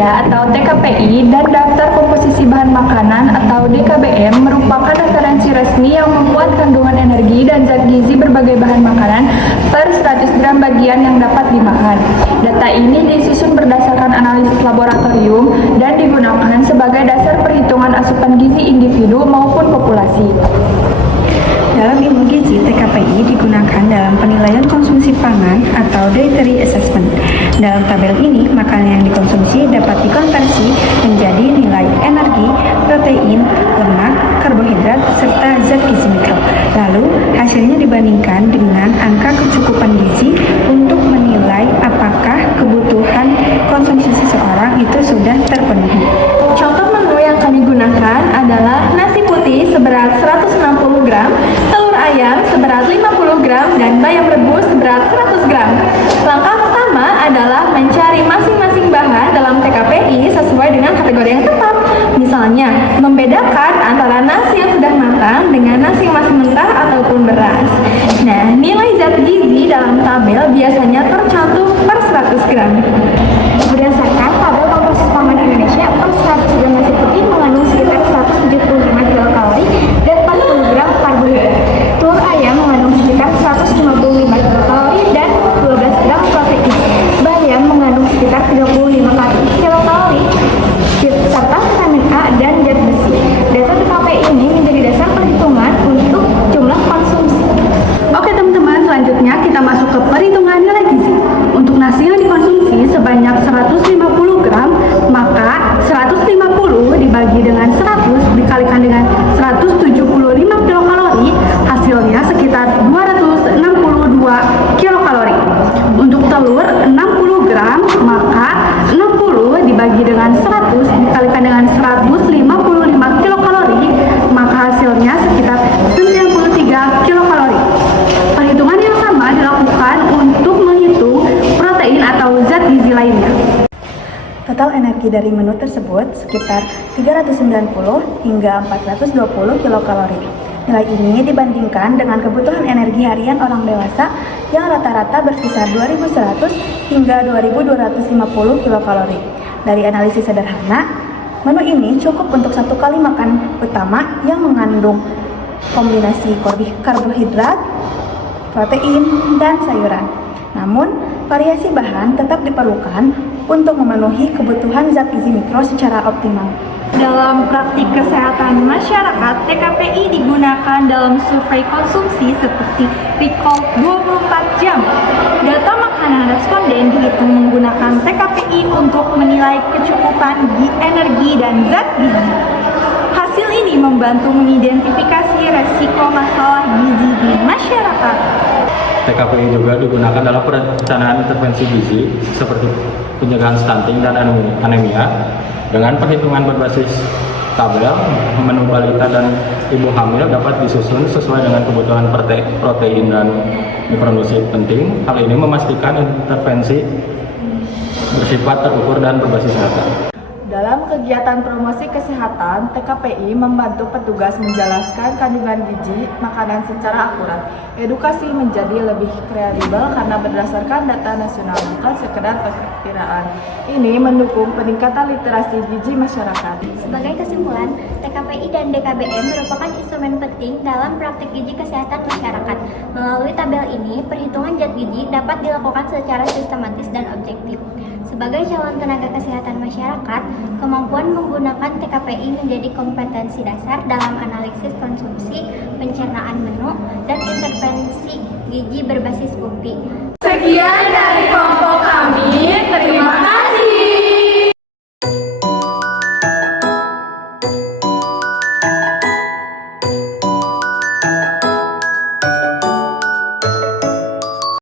Indonesia atau TKPI dan Daftar Komposisi Bahan Makanan atau DKBM merupakan referensi resmi yang memuat kandungan energi dan zat gizi berbagai bahan makanan per 100 gram bagian yang dapat dimakan. Data ini disusun berdasarkan analisis laboratorium dan digunakan sebagai dasar perhitungan asupan gizi individu maupun populasi. Dalam ilmu gizi, TKPI digunakan dalam penilaian konsumsi pangan atau dietary assessment. Dalam tabel ini, makanan yang dikonsumsi dapat dikonversi menjadi nilai energi, protein, lemak, karbohidrat, serta zat gizi mikro. Lalu, hasilnya dibandingkan dengan angka kecukupan gizi untuk menilai apakah kebutuhan konsumsi seseorang itu sudah terpenuhi. Contoh menu yang kami gunakan adalah nasi putih seberat 160 gram, telur ayam seberat 50 gram, dan bayam rebus seberat 100 gram. Langkah pertama adalah mencari masing-masing bahan dalam TKPI sesuai dengan kategori yang tepat. Misalnya, membedakan antara nasi yang sudah matang dengan nasi yang masih mentah ataupun beras. Nah, nilai zat gizi dalam tabel biasanya tercantum per 100 gram. Berdasarkan tabel komposisi pangan Indonesia, per 100 gram nasi putih mengandung sekitar 175 kilokalori dan 40 gram karbohidrat. Telur ayam mengandung sekitar 155 kilokalori dan 12 gram protein. Bayam mengandung sekitar 35 kilokalori serta vitamin A dan zat besi. Data TKPI ini menjadi dasar perhitungan untuk jumlah konsumsi. Oke teman-teman, selanjutnya kita masuk ke perhitungan nilai gizi. Untuk nasi yang dikonsumsi sebanyak 150 gram, maka 150 dibagi dengan 100 dikalikan dengan 175 kilokalori, hasilnya sekitar 262 kilokalori. Untuk telur 60 gram, maka 60 dibagi dengan 100 dikalikan dengan 155 kilokalori, maka hasilnya sekitar 93 kilokalori. Perhitungan yang sama dilakukan untuk menghitung protein atau zat gizi lainnya. Total energi dari menu tersebut sekitar 390 hingga 420 kilokalori. Nilai ini dibandingkan dengan kebutuhan energi harian orang dewasa yang rata-rata berkisar 2.100 hingga 2.250 kilokalori. Dari analisis sederhana, menu ini cukup untuk satu kali makan utama yang mengandung kombinasi karbohidrat, protein, dan sayuran. Namun, variasi bahan tetap diperlukan untuk memenuhi kebutuhan zat gizi mikro secara optimal. Dalam praktik kesehatan masyarakat, TKPI digunakan dalam survei konsumsi seperti recall 24 jam. Data makanan responden dihitung menggunakan TKPI untuk menilai kecukupan energi dan zat gizi. Hasil ini membantu mengidentifikasi resiko masalah gizi di masyarakat. TKPI juga digunakan dalam perencanaan intervensi gizi seperti pencegahan stunting dan anemia dengan perhitungan berbasis tabel. Menu balita dan ibu hamil dapat disusun sesuai dengan kebutuhan protein dan mikronutrien penting. Hal ini memastikan intervensi bersifat terukur dan berbasis data. Dalam kegiatan promosi kesehatan, TKPI membantu petugas menjelaskan kandungan gizi makanan secara akurat. Edukasi menjadi lebih kredibel karena berdasarkan data nasional, bukan sekedar perkiraan. Ini mendukung peningkatan literasi gizi masyarakat. Sebagai kesimpulan, TKPI dan DKBM merupakan instrumen penting dalam praktik gizi kesehatan masyarakat. Melalui tabel ini, perhitungan zat gizi dapat dilakukan secara sistematis dan objektif. Sebagai calon tenaga kesehatan masyarakat, kemampuan menggunakan TKPI menjadi kompetensi dasar dalam analisis konsumsi, pencernaan menu, dan intervensi gizi berbasis bukti. Sekian dari